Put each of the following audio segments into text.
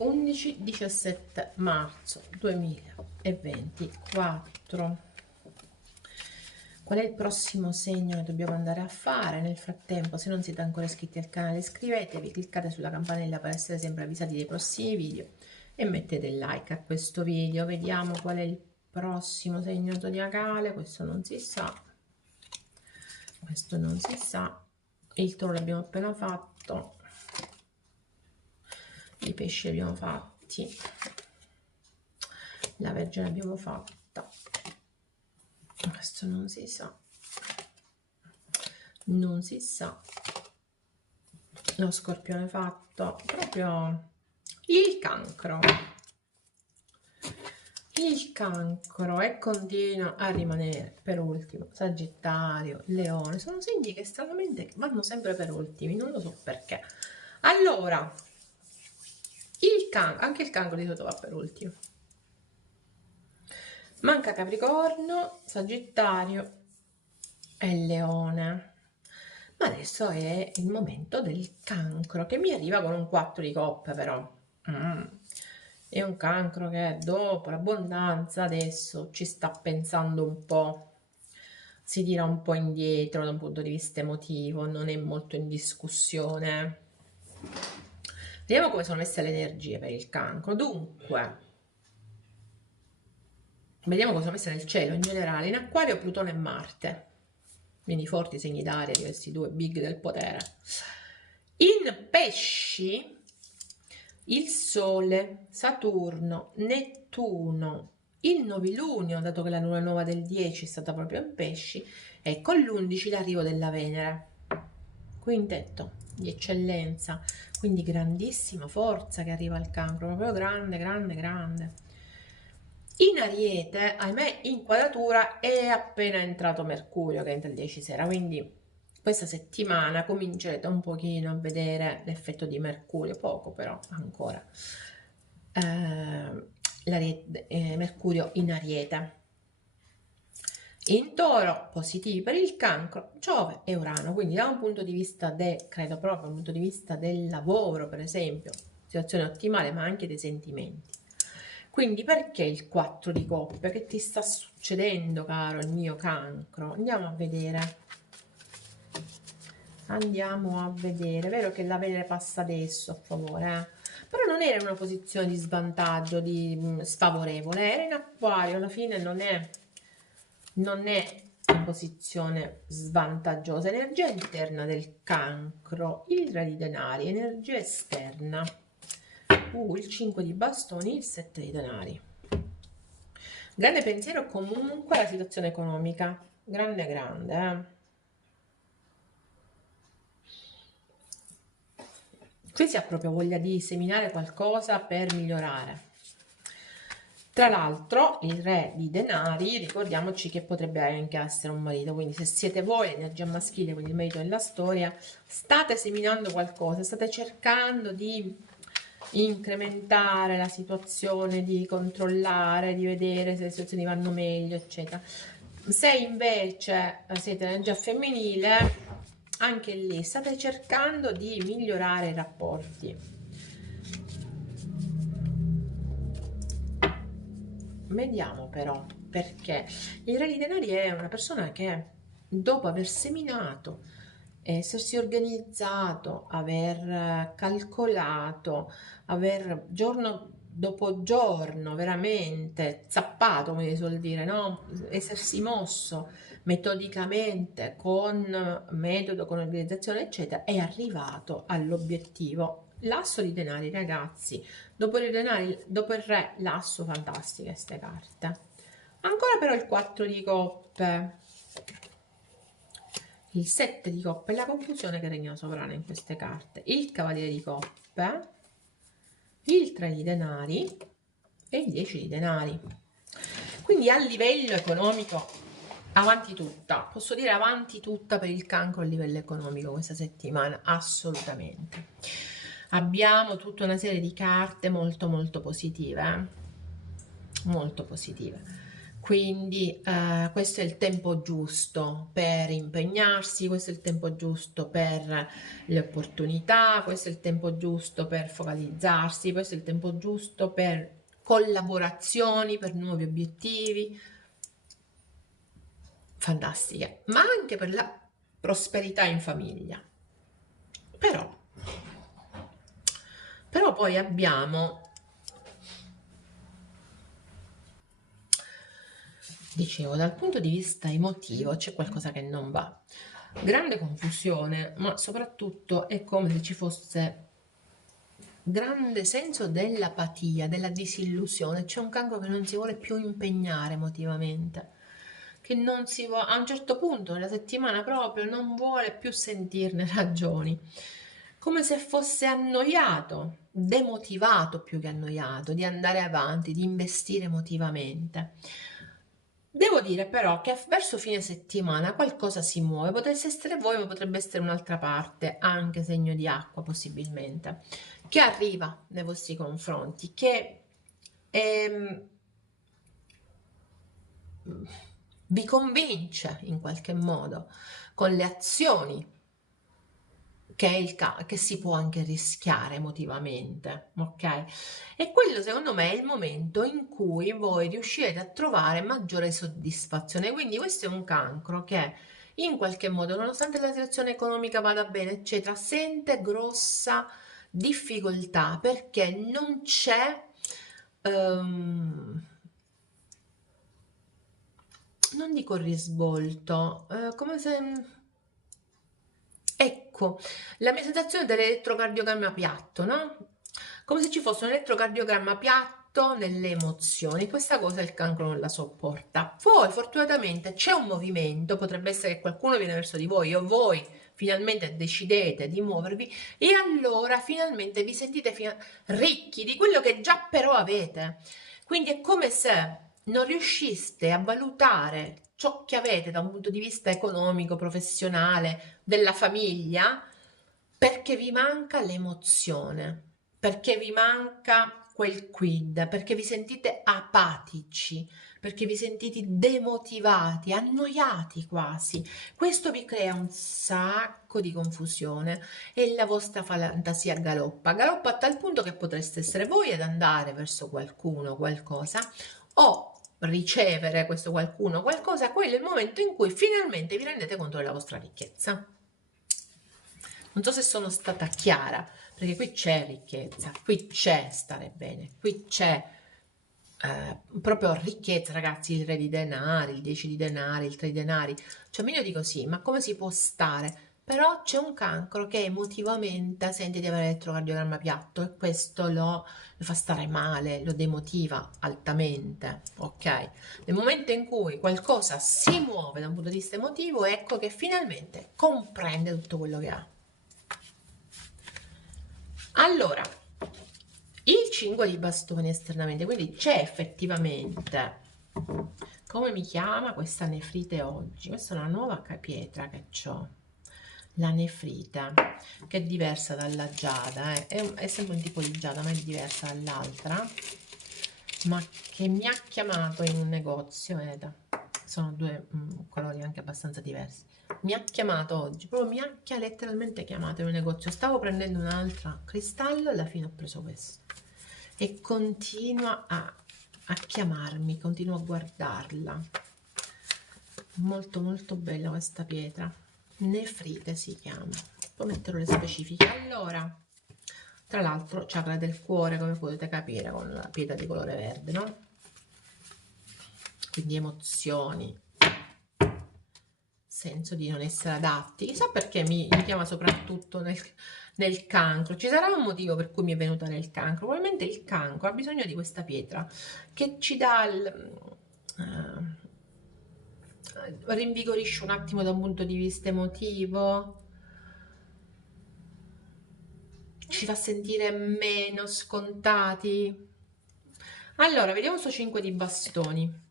11-17 marzo 2024. Qual è il prossimo segno che dobbiamo andare a fare? Nel frattempo, se non siete ancora iscritti al canale, iscrivetevi, cliccate sulla campanella per essere sempre avvisati dei prossimi video e mettete il like a questo video. Vediamo qual è il prossimo segno zodiacale. Questo non si sa, questo non si sa. Il toro l'abbiamo appena fatto, i pesci li abbiamo fatti, la vergine l'abbiamo fatta, questo non si sa, non si sa, lo scorpione fatto, proprio il cancro e continua a rimanere per ultimo. Sagittario, Leone, sono segni che stranamente vanno sempre per ultimi, non lo so perché. Allora, anche il cancro di solito va per ultimo. Manca Capricorno, Sagittario e Leone. Ma adesso è il momento del cancro, che mi arriva con un 4 di coppe però. È un cancro che dopo l'abbondanza adesso ci sta pensando un po', si tira un po' indietro da un punto di vista emotivo, non è molto in discussione. Vediamo come sono messe le energie per il cancro. Dunque, vediamo cosa sono messe nel cielo in generale. In Acquario Plutone e Marte, quindi forti segni d'aria di questi due big del potere. In Pesci il Sole, Saturno, Nettuno, il novilunio, dato che la luna nuova del 10 è stata proprio in Pesci, e con l'11 l'arrivo della Venere. Quintetto di eccellenza, quindi grandissima forza che arriva al cancro, proprio grande, grande, grande. In Ariete, ahimè, in quadratura è appena entrato Mercurio, che entra il 10 sera, quindi questa settimana comincerete un pochino a vedere l'effetto di Mercurio, poco però ancora. Mercurio in Ariete. In Toro, positivi per il cancro, Giove e Urano, quindi da un punto di vista credo proprio dal punto di vista del lavoro, per esempio, situazione ottimale, ma anche dei sentimenti. Quindi perché il 4 di coppe? Che ti sta succedendo, caro il mio cancro? Andiamo a vedere. Andiamo a vedere. È vero che la Venere passa adesso a favore, però non era in una posizione di svantaggio, di sfavorevole, era in Acquario, alla fine non è in posizione svantaggiosa. Energia interna del cancro, il re di denari, energia esterna, il 5 di bastoni, il 7 di denari. Grande pensiero comunque alla situazione economica, grande grande, Qui si ha proprio voglia di seminare qualcosa per migliorare. Tra l'altro il re di denari, ricordiamoci che potrebbe anche essere un marito, quindi se siete voi, l'energia maschile, quindi il marito nella storia, state seminando qualcosa, state cercando di incrementare la situazione, di controllare, di vedere se le situazioni vanno meglio, eccetera. Se invece siete energia femminile, anche lì state cercando di migliorare i rapporti. Vediamo però, perché il re di denari è una persona che dopo aver seminato, essersi organizzato, aver calcolato, aver giorno dopo giorno veramente zappato, come si suol dire, no? Essersi mosso metodicamente, con metodo, con organizzazione, eccetera, è arrivato all'obiettivo. L'asso di denari, ragazzi, dopo il re, l'asso, fantastiche queste carte. Ancora però il 4 di coppe, il 7 di coppe, la conclusione che regna sovrana in queste carte, il cavaliere di coppe, il 3 di denari e il 10 di denari. Quindi a livello economico avanti tutta, posso dire avanti tutta per il cancro a livello economico questa settimana, assolutamente. Abbiamo tutta una serie di carte molto molto positive, molto positive. Quindi questo è il tempo giusto per impegnarsi, questo è il tempo giusto per le opportunità, questo è il tempo giusto per focalizzarsi, questo è il tempo giusto per collaborazioni, per nuovi obiettivi. Fantastiche, ma anche per la prosperità in famiglia. Però poi abbiamo, dicevo, dal punto di vista emotivo c'è qualcosa che non va. Grande confusione, ma soprattutto è come se ci fosse grande senso dell'apatia, della disillusione. C'è un cancro che non si vuole più impegnare emotivamente, che non si vuole, a un certo punto nella settimana proprio non vuole più sentirne ragioni, come se fosse annoiato, demotivato più che annoiato, di andare avanti, di investire emotivamente. Devo dire però che verso fine settimana qualcosa si muove, potreste essere voi, ma potrebbe essere un'altra parte, anche segno di acqua possibilmente, che arriva nei vostri confronti, che ehm, vi convince in qualche modo con le azioni che, è che si può anche rischiare emotivamente, ok? E quello secondo me è il momento in cui voi riuscirete a trovare maggiore soddisfazione. Quindi questo è un cancro che in qualche modo, nonostante la situazione economica vada bene, eccetera, sente grossa difficoltà perché non c'è, non dico risvolto, come se... Ecco, la mia sensazione è dell'elettrocardiogramma piatto, no? Come se ci fosse un elettrocardiogramma piatto nelle emozioni. Questa cosa il cancro non la sopporta. Poi, fortunatamente, c'è un movimento, potrebbe essere che qualcuno viene verso di voi o voi finalmente decidete di muovervi e allora finalmente vi sentite ricchi di quello che già però avete. Quindi è come se non riusciste a valutare ciò che avete da un punto di vista economico, professionale, della famiglia, perché vi manca l'emozione, perché vi manca quel quid, perché vi sentite apatici, perché vi sentite demotivati, annoiati quasi. Questo vi crea un sacco di confusione e la vostra fantasia galoppa a tal punto che potreste essere voi ad andare verso qualcuno, qualcosa, o ricevere questo qualcuno, qualcosa, quello è il momento in cui finalmente vi rendete conto della vostra ricchezza. Non so se sono stata chiara, perché qui c'è ricchezza, qui c'è stare bene, qui c'è proprio ricchezza, ragazzi, il re di denari, il 10 di denari, il 3 di denari. Cioè, io dico sì, ma come si può stare? Però c'è un cancro che emotivamente sente di avere l'elettrocardiogramma piatto e questo lo fa stare male, lo demotiva altamente, ok? Nel momento in cui qualcosa si muove da un punto di vista emotivo, ecco che finalmente comprende tutto quello che ha. Allora, il 5 di bastoni esternamente, quindi c'è effettivamente, come mi chiama questa nefrite oggi? Questa è una nuova pietra che ho, la nefrite, che è diversa dalla giada, è sempre un tipo di giada, ma è diversa dall'altra, ma che mi ha chiamato in un negozio, sono due colori anche abbastanza diversi. Mi ha chiamato oggi, proprio mi ha letteralmente chiamato in un negozio. Stavo prendendo un altro cristallo e alla fine ho preso questo. E continua a chiamarmi, continuo a guardarla. Molto molto bella questa pietra. Nefrite si chiama. Poi metterò le specifiche. Allora, tra l'altro, chakra del cuore, come potete capire, con la pietra di colore verde, no? Quindi emozioni, senso di non essere adatti. Chissà perché mi chiama soprattutto nel cancro. Ci sarà un motivo per cui mi è venuta nel cancro. Probabilmente il cancro ha bisogno di questa pietra che ci dà rinvigorisce un attimo da un punto di vista emotivo, ci fa sentire meno scontati. Allora, vediamo sto 5 di bastoni,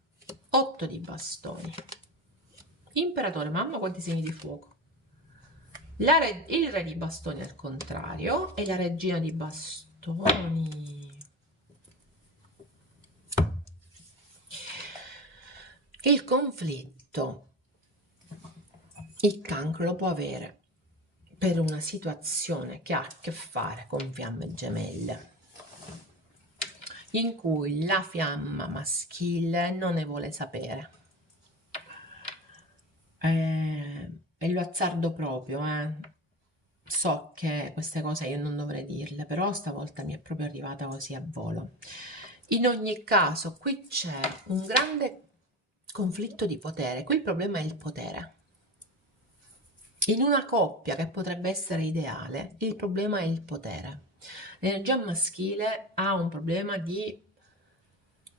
8 di bastoni, imperatore, mamma quanti segni di fuoco, il re di bastoni al contrario e la regina di bastoni. il conflitto il cancro lo può avere per una situazione che ha a che fare con fiamme gemelle, in cui la fiamma maschile non ne vuole sapere. E lo azzardo proprio, so che queste cose io non dovrei dirle, però stavolta mi è proprio arrivata così a volo. In ogni caso, qui c'è un grande conflitto di potere. Qui il problema è il potere. In una coppia che potrebbe essere ideale, il problema è il potere. L'energia maschile ha un problema di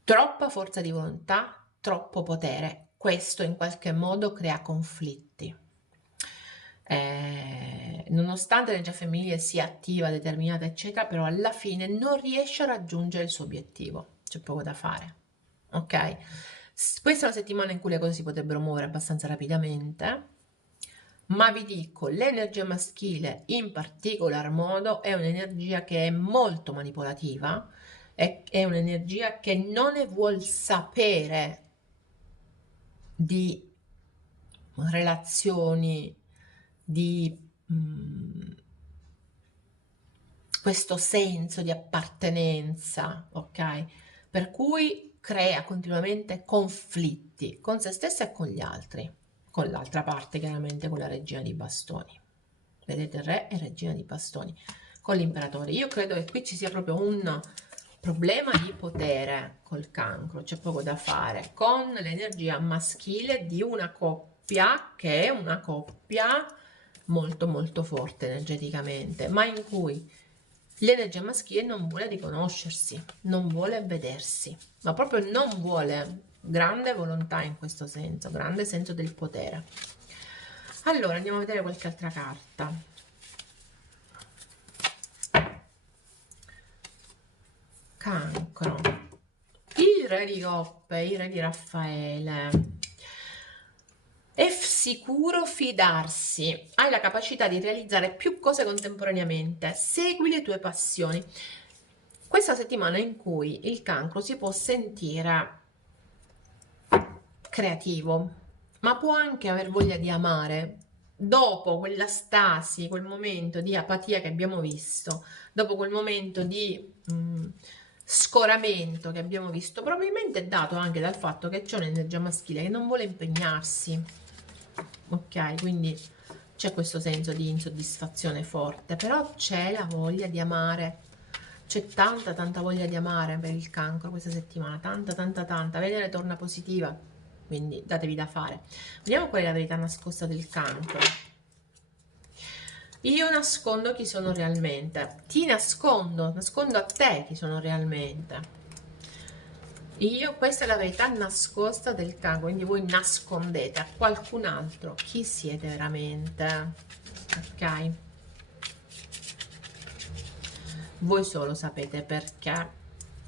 troppa forza di volontà, troppo potere. Questo in qualche modo crea conflitti. Nonostante l'energia femminile sia attiva, determinata, eccetera, però alla fine non riesce a raggiungere il suo obiettivo. C'è poco da fare. Ok? Questa è una settimana in cui le cose si potrebbero muovere abbastanza rapidamente, ma vi dico, l'energia maschile in particolar modo è un'energia che è molto manipolativa, è un'energia che non ne vuol sapere di relazioni, di questo senso di appartenenza, ok? Per cui crea continuamente conflitti con se stessa e con gli altri, con l'altra parte chiaramente, con la regina di bastoni. Vedete, re e regina di bastoni, con l'imperatore. Io credo che qui ci sia proprio un problema di potere col cancro, c'è poco da fare, con l'energia maschile di una coppia che è una coppia molto molto forte energeticamente, ma in cui l'energia maschile non vuole riconoscersi, non vuole vedersi, ma proprio non vuole. Grande volontà in questo senso, grande senso del potere. Allora, andiamo a vedere qualche altra carta. Cancro. Il re di coppe, il re di Raffaele. È sicuro fidarsi, hai la capacità di realizzare più cose contemporaneamente, segui le tue passioni. Questa settimana in cui il cancro si può sentire creativo, ma può anche aver voglia di amare. Dopo quella stasi, quel momento di apatia che abbiamo visto, dopo quel momento di scoramento che abbiamo visto, probabilmente è dato anche dal fatto che c'è un'energia maschile che non vuole impegnarsi, ok? Quindi c'è questo senso di insoddisfazione forte, però c'è la voglia di amare. C'è tanta voglia di amare per il cancro questa settimana, tanta. Venere torna positiva, quindi datevi da fare. Vediamo qual è la verità nascosta del cancro. Io nascondo chi sono realmente, ti nascondo a te chi sono realmente. Questa è la verità nascosta del cancro, quindi voi nascondete a qualcun altro chi siete veramente, ok? Voi solo sapete perché.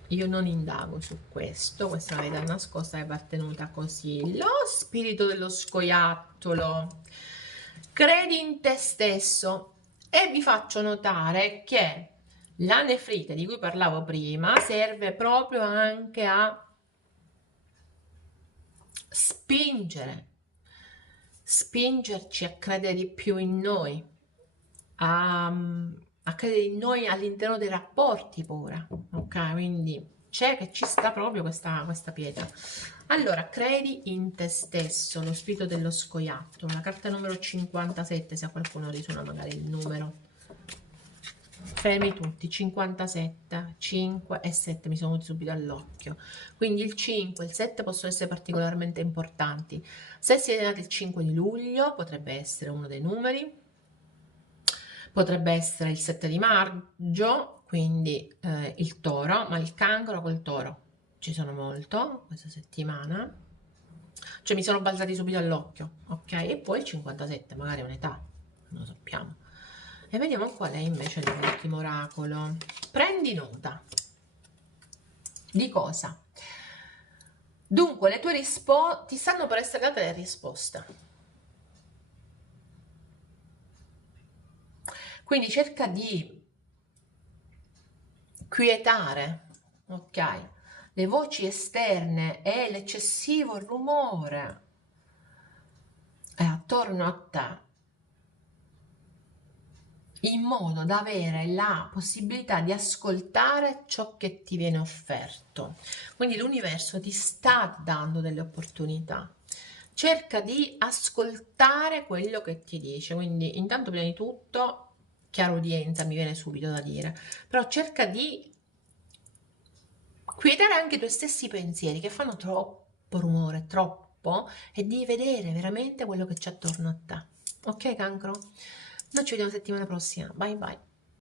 Io non indago su questo, questa è una verità nascosta che va tenuta così. Lo spirito dello scoiattolo. Credi in te stesso e vi faccio notare che la nefrite di cui parlavo prima serve proprio anche a spingerci a credere di più in noi, a credere in noi all'interno dei rapporti pure, ok? Quindi c'è che ci sta proprio questa pietra. Allora, credi in te stesso, lo spirito dello scoiattolo, la carta numero 57, se a qualcuno risuona magari il numero. Fermi tutti, 57, 5 e 7 mi sono venuti subito all'occhio. Quindi il 5 e il 7 possono essere particolarmente importanti. Se siete nati il 5 di luglio, potrebbe essere uno dei numeri. Potrebbe essere il 7 di maggio, quindi il toro, ma il cancro col toro ci sono molto questa settimana. Cioè mi sono balzati subito all'occhio, ok? E poi il 57, magari è un'età, non lo sappiamo. E vediamo qual è invece l'ultimo oracolo. Prendi nota. Di cosa? Dunque, le tue risposte ti stanno per essere date le risposte. Quindi cerca di quietare, ok? le voci esterne e l'eccessivo rumore è attorno a te, in modo da avere la possibilità di ascoltare ciò che ti viene offerto. Quindi l'universo ti sta dando delle opportunità. Cerca di ascoltare quello che ti dice. Quindi intanto prima di tutto, chiara udienza mi viene subito da dire, però cerca di quietare anche i tuoi stessi pensieri che fanno troppo rumore, troppo, e di vedere veramente quello che c'è attorno a te. Ok, cancro? Noi ci vediamo settimana prossima. Bye bye.